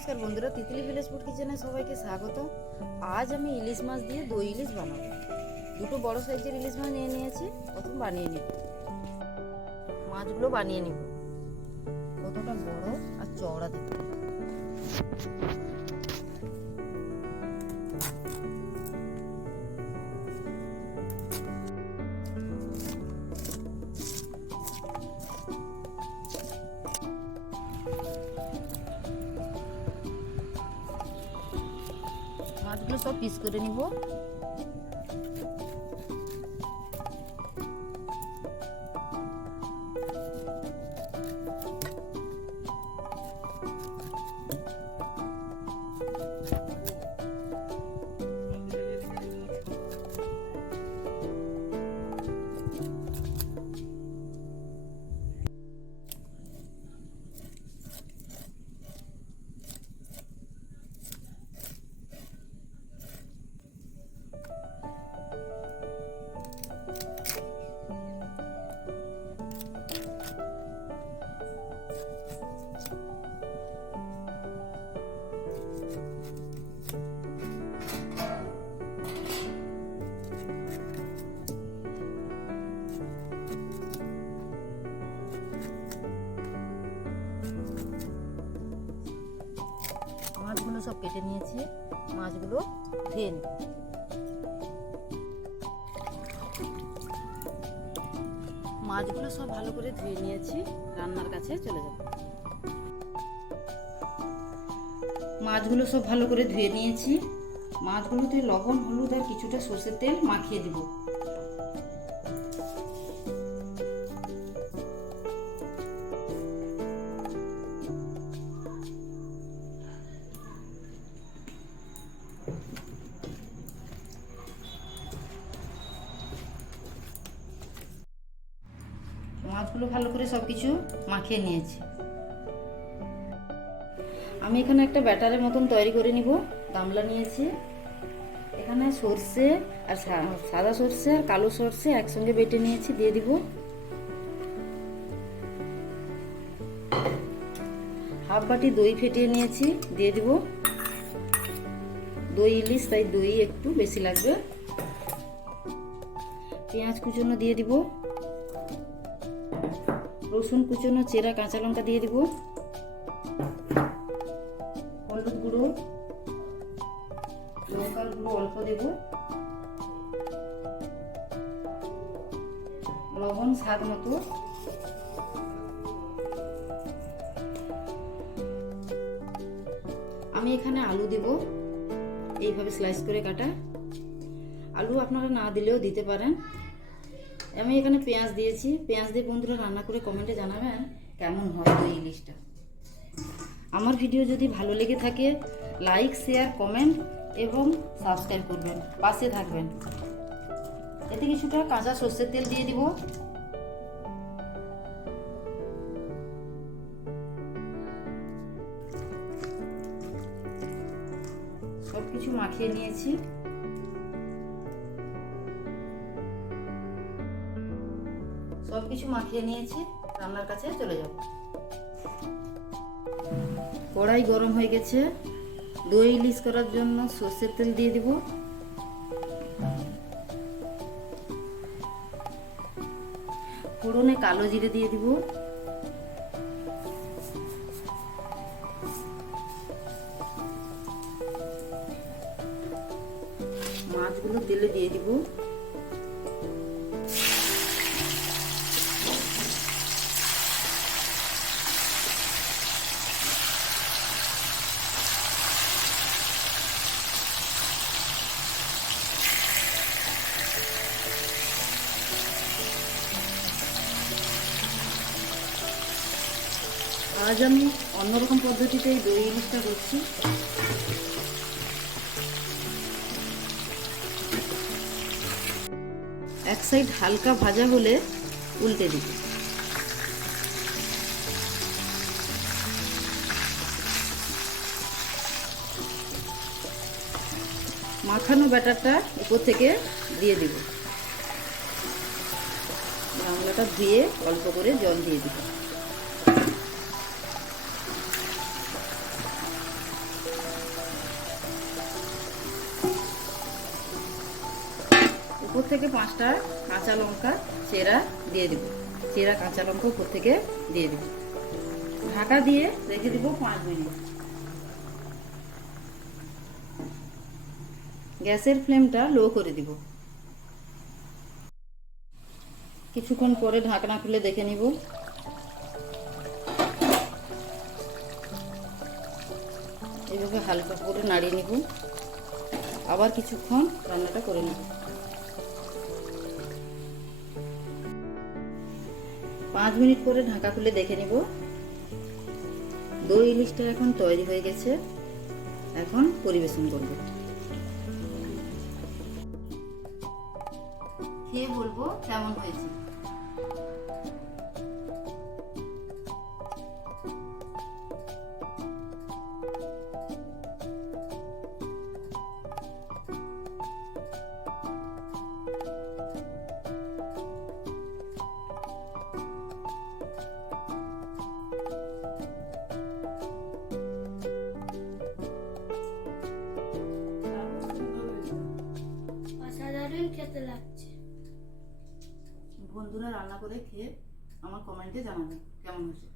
নমস্কার বন্ধুরা, Titli village food কিচেনে সবাইকে স্বাগত। আজ আমি ইলিশ মাছ দিয়ে দই ইলিশ বানাবো। দুটো বড় সাইজের ইলিশ মাছ নিয়ে নিয়েছি। প্রথম বানিয়ে নিব, মাছগুলো বানিয়ে নিব। কতটা বড় আর চওড়া দেখতে। মাছগুলো সব পিস করে নিব। মাছগুলো সব কেটে নিয়েছি। মাছগুলো ধুয়ে নিই। মাছগুলো সব ভালো করে ধুয়ে নিয়েছি। রান্নার কাছে চলে যাব। মাছগুলো সব ভালো করে ধুয়ে নিয়েছি। মাছগুলোতে লবণ, হলুদ আর কিছুটা সরষের তেল মাখিয়ে দিব। মাছগুলো ভালো করে সব কিছু মাখিয়ে নিয়েছি। আমি এখানে একটা ব্যাটারের মতন তৈরি করে নিব। গামলা নিয়েছি। এখানে সর্ষে আর সাদা সর্ষে আর কালো সর্ষে একসঙ্গে বেটে নিয়েছি, দিয়ে দিব। হাফ বাটি দই ফেটিয়ে নিয়েছি, দিয়ে দিব। দই ইলিশ, তাই দই একটু বেশি লাগবে। পেঁয়াজ কুচনো দিয়ে দিব। রসুন কুচনো, চেরা কাঁচা লঙ্কা দিয়ে দিব। হলুদ গুঁড়ো, লঙ্কার গুঁড়ো অল্প দেব। লবণ স্বাদ মতো। আমি এখানে আলু দেব, এইভাবে স্লাইস করে কাটা। আলু আপনারা না দিলেও দিতে পারেন। আমি এখানে পেঁয়াজ দিয়েছি। পেঁয়াজ দিয়ে বন্ধুরা রান্না করে কমেন্টে জানাবেন কেমন হয় দই ইলিশটা। আমার ভিডিও যদি ভালো লেগে থাকে লাইক, শেয়ার, কমেন্ট এবং সাবস্ক্রাইব করবেন, পাশে থাকবেন। এতে কিছুটা কাঁচা সর্ষের তেল দিয়ে দিব। সব কিছু মাখিয়ে নিয়েছি। রান্নার কাছে চলে যাব। কড়াই গরম হয়ে গেছে। দই ইলিশ করার জন্য সর্ষের তেল দিয়ে দিব। ফোড়নে কালো জিরে দিয়ে দিব। মাছগুলো তেলে দিয়ে দিব। আজ আমি অন্যরকম পদ্ধতিতে এই দই ইলিশটা করছি। এক সাইড হালকা ভাজা হলে উল্টে দিব। মাখানো ব্যাটারটা উপর থেকে দিয়ে দিব। গামলাটা ধুয়ে অল্প করে জল দিয়ে দিব। উপর থেকে 5টা কাঁচা লঙ্কা চেরা দিয়ে দেব, চেরা কাঁচা লঙ্কা উপর থেকে দিয়ে দেব। ঢাকা দিয়ে রেখে দেব 5 মিনিট। গ্যাসের ফ্লেমটা লো করে দিব। কিছুক্ষণ পরে ঢাকনা খুলে দেখে নিব। এইভাবে হালকা করে নাড়িয়ে নিব, আবার কিছুক্ষণ রান্নাটা করে নেব। 5 মিনিট পরে ঢাকা খুলে দেখে নিব। দই ইলিশটা এখন তৈরি হয়ে গেছে। এখন পরিবেশন করব। খেয়ে বলবো কেমন হয়েছে। অসাধারণ খেতে লাগছে। বন্ধুরা রান্না করে খেয়ে আমার কমেন্টে জানাবেন কেমন হয়েছে।